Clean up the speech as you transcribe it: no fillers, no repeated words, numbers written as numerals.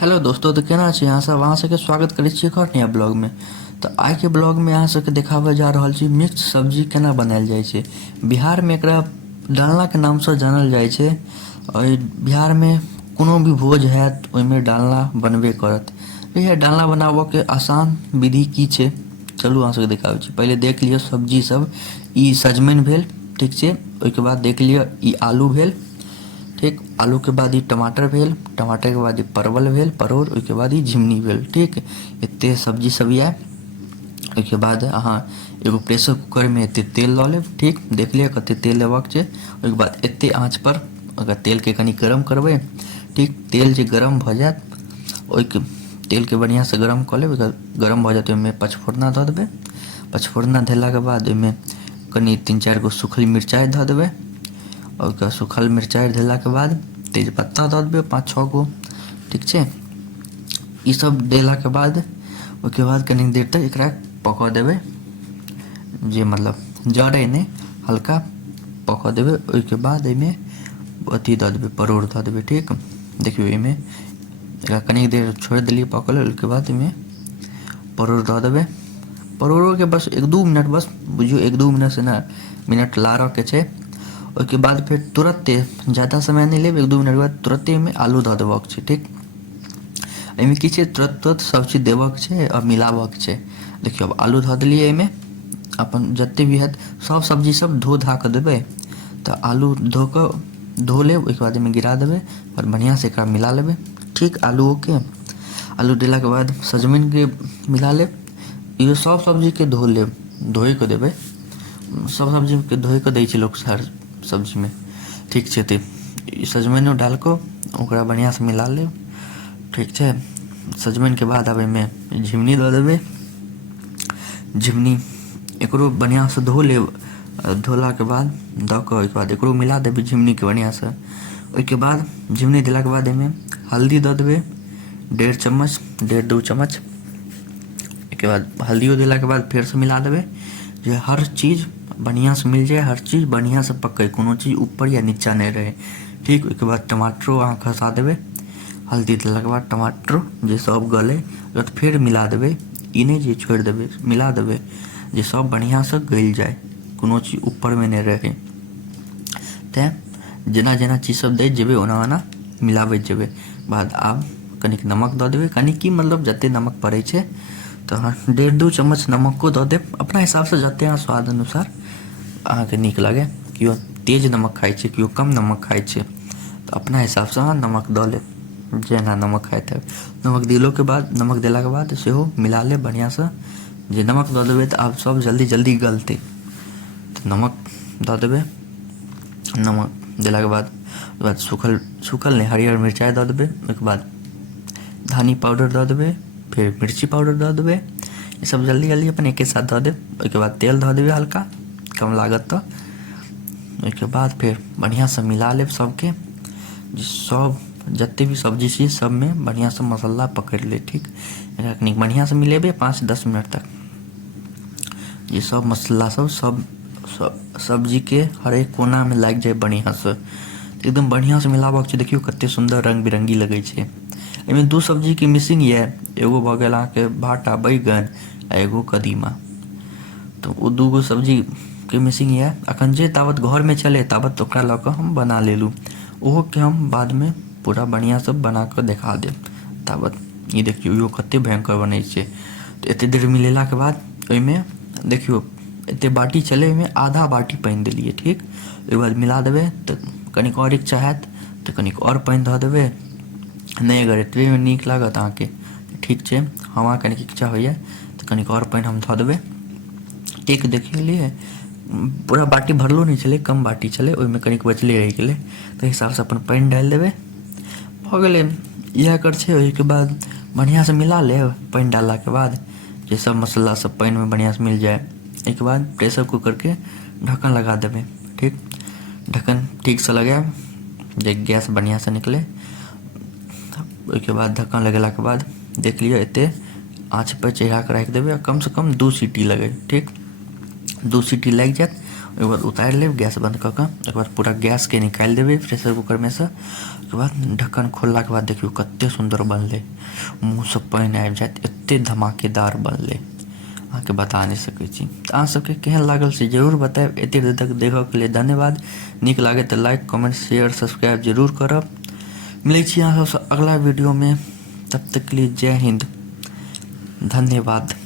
Hello दोस्तों, तो केना छी अहाँ सब। अहाँ सबके स्वागत करै छी एक और नया ब्लॉग में। तो आइ के ब्लॉग में अहाँ सबके देखाबे जा रहल छी मिक्स सब्जी केना बनायल जाइ छै। बिहार में एकरा डालना के नाम से जानल जाइ छै और बिहार में कोनो भी भोज हैत ओहिमे डालना बनबे करत। यह डालना बनाबऽ के आसान विधि की छै, चलू अहाँ सबके देखाबै छी। पहले देख लिअ सब्जी सब। ई सजमनि भेल, ठीक छै। ओहिके बाद देख लिअ ई आलू भेल, ठीक। आलू के बाद ई टमाटर भेल, टमाटर के बाद ई परवल भेल, परोड़। ओहिके बाद ई झिमनी भेल, ठीक। एते सब्जी सब ये। ओहिके बाद अहाँ एगो प्रेशर कुकर में एते तेल लऽ लेब, ठीक। देख लिअ कते तेल लेबाक छै। ओहिके बाद एते आँच पर अगर तेल के कनि गरम करबै, ठीक। तेल जे गरम भऽ जायत, ओहिके तेल के बढ़िया से गरम कऽ लेब। गरम भऽ जायत ओहिमे पचफोरना दऽ देबै। पचफोरना देलाके बाद ओहिमे कनि 3-4 गो सूखल मिरचाइ धऽ देबै। और सूखल मिरचाइ देलाके बाद तेजपत्ता दऽ देबै 5-6 गो, ठीक छै। ई सब देलाके बाद ओहिके बाद कनि देर तक एकरा पकऽ देबै, जे मतलब जड़ै नहि, हल्का पकऽ देबै। ओहिके बाद एहिमे अथी दऽ देबै, परोड़ दऽ देबै, ठीक। देखियौ एहिमे एकरा कनि देर छोड़ि देलियै पकऽ लेल। ओहिके बाद एहिमे परोड़ दऽ देबै। परोड़ोके बस 1-2 मिनट, बस बुझियौ 1-2 मिनट से ना मिनट लारऽके छै। ओहिके बाद फिर तुरंते, ज़्यादा समय नहीं लेब, 1-2 मिनट के बाद तुरंते में आलू दऽ देबक छै, ठीक। एहिमे की छै, तुरंत सब चीज देबक छै और मिलाबक छै। देखियौ अब आलू धऽ देलियै एहिमे। अपन जते भी हैत सब सब्जी सब धो धा कऽ देबै। तऽ आलू धो लेब, ओहिके बाद एहिमे गिरा देबै और बढ़िया से एकरा मिला लेबै, ठीक। आलूओके आलू देलाके बाद सजमनि के मिला लेब। इहो सब सब्जी के धो लेब, धोइ कऽ देबै। सब सब्जी के धोइ कऽ दै छै लोक हर सब्जी में, ठीक छै। तऽ ई सजमनिओ डालि कऽ ओकरा बढ़िया से मिला लेब, ठीक छै। सजमनि के बाद आब एहिमे झिमनी दऽ देबै। झिमनी एकरो बढ़िया से धो लेब। धोलाके बाद दऽ कऽ ओहिके बाद एकरो मिला देबै झिमनीके बढ़िया से। ओहिके बाद झिमनी देलाके बाद एहिमे हल्दी दऽ देबै 1.5 चम्मच, 1.5-2 चम्मच। ओहिके बाद हल्दियो देलाके बाद फेर से मिला देबै, जे हर चीज बढ़िया से मिल जाए, हर चीज बढ़िया से पकै, कोनो चीज ऊपर या नीचा नहीं रहे, ठीक। ओहिके बाद टमाटरो अहाँ खसा देबै। हल्दी देलाके बाद टमाटर जे सब गले, ओकर बाद फेर मिला देबै। ई नहीं जे छोड़ि देबै, मिला देबै जे सब बढ़िया से गलि जाए, कोनो चीज ऊपर में नहीं रहे। तेँ जेना जेना चीज सब दैत जेबै ओना ओना मिलाबैत जेबै। बाद आब कनिक नमक दऽ देबै, कनिक की मतलब जते नमक पड़ै छै। तऽ अहाँ 1.5-2 चम्मच नमको दऽ देब, अपना हिसाबसँ जते अहाँ स्वाद अनुसार अहाँके नीक लगे। केओ तेज नमक खाइ छै, केओ कम नमक खाइ छै, तऽ अपना हिसाबसँ अहाँ नमक दऽ लेब, जेना नमक खाइत हैब। नमक नमक देलाके बाद सेहो मिला लेब बढ़िया से। जे नमक दऽ देबै तऽ आब सब जल्दी जल्दी गलतै, तऽ नमक दऽ देबै। नमक देलाके बाद ओहिके बाद सूखल नहीं, हरियर मिरचाइ दऽ देबै। ओहिके बाद धनी पाउडर दऽ देबै, फिर मिर्ची पाउडर दऽ देबै। ई सब जल्दी जल्दी अपन एके साथ दऽ देब। ओहिके बाद तेल दऽ देबै हल्का, कम लागत तऽ। ओहिके बाद फिर बढ़िया से मिला लेब सबके, जे सब जते भी सब्जी छै सब में बढ़िया से मसाला पकड़ि ले, ठीक। एकरा कनी बढ़िया से मिलेबै 5-10 मिनट तक, जे सब मसाला सब सब्जी के हर एक कोना में लागि जाए बढ़िया से। एकदम बढ़िया से मिलाबक छै। देखियौ कते सुंदर रंग बिरंगी लगे छै। एहिमे 2 सब्जी के मिसिंग ये, एगो भऽ गेल अहाँके भाटा बैगन आ एगो कदीमा। तऽ ओ 2 गो सब्जी के मिसिंग ये। अखन जे ताबत घर में चले ताबत ओकरा लऽ कऽ हम बना लेलूँ। ओहो के हम बाद में पूरा बढ़िया से बना कऽ देखा देब ताबत। ई देखियौ इहो कते भयंकर बनै छै। तऽ एते देर मिलेलाके बाद ओहिमे देखियौ एते बाटी छलै, ओहिमे आधा बाटी पानि देलियै, ठीक। ओहिके बाद मिला देबै। तऽ कनिक और इच्छा हैत तऽ कनिक और पानि धऽ देबै। नहीं अगर एतबेमे नीक लागत अहाँके ठीक छै। हमरा कनिक इच्छा होइए तऽ कनिक और पानि हम धऽ देबै, ठीक। देखलियै पूरा बाटी भरलो नहीं छलै, कम बाटी छलै, ओहिमे कनिक बचले रहि गेलै, ताहि हिसाबसँ अपन पानि डालि देबै। भऽ गेलै, इएह एकर छै। ओहिके बाद बढ़िया से मिला लेब पानि डाललाके बाद, जे सब मसाला सब पानि में बढ़िया से मिल जाए। एहिके बाद प्रेशर कुकर के ढक्कन लगा देबै, ठीक। ढक्कन ठीक से लगाएब जे गैस बढ़िया से निकले। ओहिके बाद ढक्कन लगेलाके बाद देख लिअ एते आँच पर चढ़ा कऽ राखि देबै। कम से कम 2 सीटी लगे, ठीक। 2 सीटी लागि जायत। ओकर बाद उतारि लेब गैस बंद कऽ कऽ। ओकर बाद पूरा गैसके निकालि देबै प्रेशर कुकरमे सँ। ओकर बाद ढक्कन खोललाके बाद देखियौ कतेक सुन्दर बनलै, मुँहसँ पानि आबि जायत, एतेक धमाकेदार बनलै अहाँके बता नहि सकै छी। तऽ अहाँ सबके केहन लागल से जरूर बतायब। एतेक देर तक देखऽके लिए धन्यवाद। नीक लागे तऽ लाइक कमेंट शेयर सब्सक्राइब जरूर करब। मिलै छी अहाँ सबसँ अगला वीडियोमे, तब तक के लिए जय हिंद, धन्यवाद।